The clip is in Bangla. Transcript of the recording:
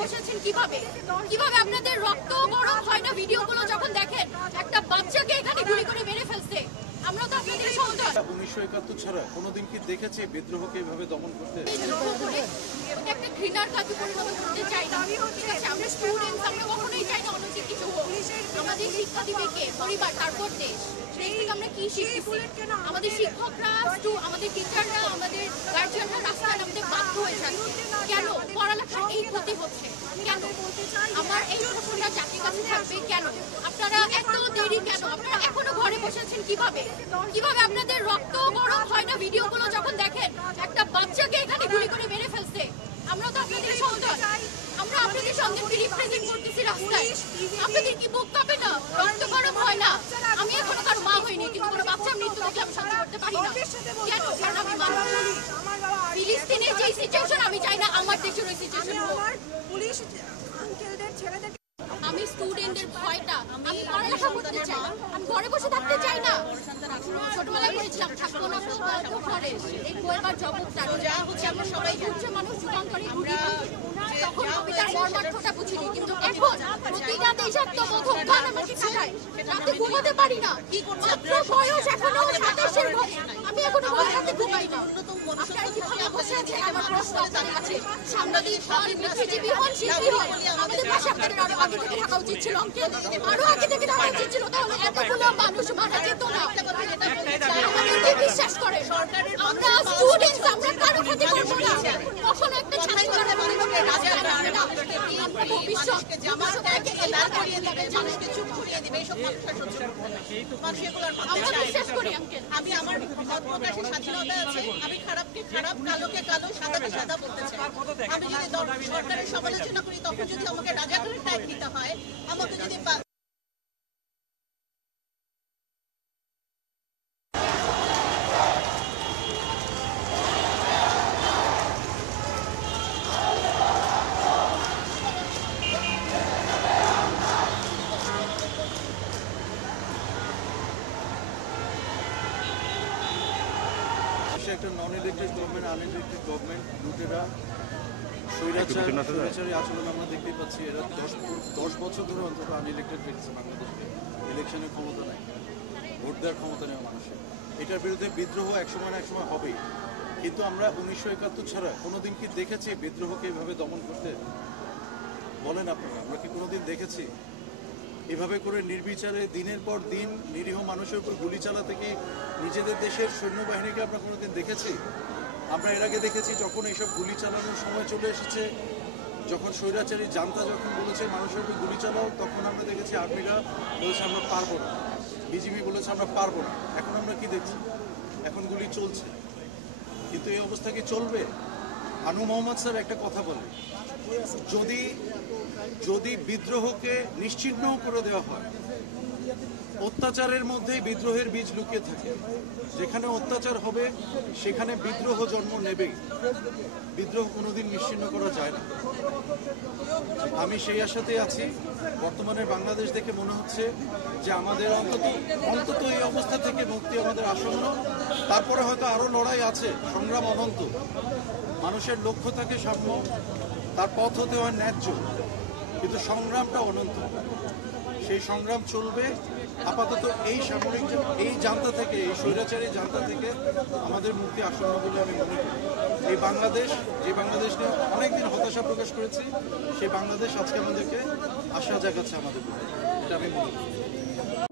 বসেছেন কিভাবে কিভাবে আপনাদের রক্ত গরম হয় না ভিডিওগুলো যখন দেখেন একটা বাচ্চাকে এখানে গুলি করে মেরে ফেলছে। আমরা তো আপনাদের সন্তান। 1971 ছাড়া কোনোদিন কি দেখেছি বিদ্রোহকে এভাবে দমন করতে? বিদ্রোহ করে একটা ঘৃণার কাজে পরিণত করতে চাই না। ঠিক আছে, আমরা স্টুডেন্টস, আমরা কখনোই চাই না অন্য কিছু হোক। আমাদের শিক্ষা দিবে কে? পরিবার, তারপর দেশ। দেশ থেকে আমরা কি শিখছি? আমাদের শিক্ষকরা, আমাদের টিচাররা, আমাদের গার্জিয়ানরা রাস্তায় নামতে বাধ্য হয়ে যাচ্ছে। কেন? পড়ালেখার এই ক্ষতি হচ্ছে কেন? আমার এই প্রশ্নটা জাতির কাছে থাকবে, কেন আপনারা এত দেরি, কেন আপনারা এখনো ঘরে বসেছেন কিভাবে কিভাবে আপনাদের রক্ত গরম হয় না ভিডিওগুলো যখন দেখেন একটা বাচ্চাকে এখানে গুলি করে মেরে ফেলছে। আমরা তো আপনাদের সন্তান, আমরা আপনাদের সন্তানকে রিপ্রেজেন্ট করতেছি রাস্তায়। আপনাদের কি বুক কাঁপে না? রক্ত গরম হয় না? আমি এখনো কারো মা হইনি, কিন্তু কোনো বাচ্চার মৃত্যু দেখলে আমি সহ্য করতে পারি না। কেন? কারণ আমি মানুষ। ফিলিস্তিনের যে সিচুয়েশন, আমি চাই না আমার দেশের ওই সিচুয়েশন হোক। আমি স্টুডেন্টদের ভয়টা, আমি পড়ালেখা করতে চাই, আমি ঘরে বসে থাকতে চাই না। ছোটবেলায় পড়েছিলাম থাকবো না তো ঘরে, এই বইবার জগৎটা যা হচ্ছে আমরা সবাই হচ্ছে মানুষ যুগান্তরে ঘুরি। তখন কবিতার মর্মার্থটা বুঝিনি, কিন্তু এখন প্রতিটা দেশাত্মবোধক গান আমাকে কাটায়। রাতে ঘুমাতে পারি না, মাত্র বয়স এখনো 27-এর ঘরে, আমি এখনো ঘরে রাতে ঘুমাই না। আপনারা কিভাবে বসে আছেন আমার প্রশ্ন আপনার কাছে। সাংবাদিক হন, বুদ্ধিজীবী হন, শিল্পী হন, আমাদের পাশে আপনাদের আরো আগে থেকে থাকা উচিত ছিল, আরো আগে থেকে থাকা উচিত ছিল। তাহলে এতগুলো মানুষ মারা যেত না। আমাদেরকে বিশ্বাস করে আমরা স্টুডেন্টস, আমরা কারো ক্ষতি করবো না। কখনো একটা ছাত্ররা মানুষকে রাস্তায় নামবে না। আমরা ভবিষ্যৎ জামাতকে এলাকা করিয়ে দিবে, মানুষকে চুপ করিয়ে দিবে, এইসব মানুষের সহ্য করতে না। মানুষ এগুলোর মাধ্যমে আমরা বিশ্বাস করি আঙ্কেল। আমি আমার মত প্রকাশের স্বাধীনতা আছে, আমি খারাপকে খারাপ, কালোকে কালো, সাদাকে সাদা বলতে চাই। আমি যদি সরকারের সমালোচনা করি, তখন যদি আমাকে রাজাকারের ট্যাগ দিতে হয়, আমাকে যদি একটা নন ইলেকটেড গভর্নমেন্ট, আনইলেকটেড গভর্নমেন্ট, লুটেরা, স্বৈরাচারী আচরণ আমরা দেখতেই পাচ্ছি। এরা 10 বছর ধরে অন্তত আনইলেকটেড রেখেছে বাংলাদেশকে। ইলেকশনের ক্ষমতা নেই, ভোট দেওয়ার ক্ষমতা নেই মানুষের। এটার বিরুদ্ধে বিদ্রোহ একসময় না একসময় হবেই। কিন্তু আমরা 1971 ছাড়া কোনোদিন কি দেখেছি বিদ্রোহকে এভাবে দমন করতে? বলেন আপনারা, আমরা কি কোনোদিন দেখেছি? এভাবে করে নির্বিচারে দিনের পর দিন নিরীহ মানুষের উপর গুলি চালাতে কি নিজেদের দেশের সৈন্যবাহিনীকে আমরা কোনোদিন দেখেছি? আমরা এর আগে দেখেছি যখন এইসব গুলি চালানোর সময় চলে এসেছে, যখন স্বৈরাচারী জান্তা যখন বলেছে মানুষের উপর গুলি চালাও, তখন আমরা দেখেছি আর্মিরা বলেছে আমরা পারবো না, বিজিবি বলেছে আমরা পারবো না। এখন আমরা কি দেখছি? এখন গুলি চলছে। কিন্তু এই অবস্থা কি চলবে? আনু মোহাম্মদ স্যার একটা কথা বলে, যদি বিদ্রোহকে নিশ্চিহ্ন করে দেওয়া হয়, অত্যাচারের মধ্যেই বিদ্রোহের বীজ লুকিয়ে থাকে। যেখানে অত্যাচার হবে সেখানে বিদ্রোহ জন্ম নেবেই। বিদ্রোহ কোনোদিন নিশ্চিহ্ন করা যায় না। আমি সেই আশাতেই আছি। বর্তমানে বাংলাদেশ দেখে মনে হচ্ছে যে আমাদের অন্তত এই অবস্থা থেকে মুক্তি আমাদের আসন্ন। তারপরে হয়তো আরো লড়াই আছে, সংগ্রাম অনন্ত। মানুষের লক্ষ্য থাকে সাম্য, তার পথ হতে হয় ন্যায্য, কিন্তু সংগ্রামটা অনন্ত। সেই সংগ্রাম চলবে। আপাতত এই সামরিক জান্তা থেকে, এই স্বৈরাচারী জান্তা থেকে আমাদের মুক্তি আসন্ন বলে আমি মনে করি। এই বাংলাদেশ, যে বাংলাদেশ নিয়ে অনেকদিন হতাশা প্রকাশ করেছি, সেই বাংলাদেশ আজকে আমাদেরকে আশা জাগাচ্ছে আমাদের, এটা আমি মনে করি।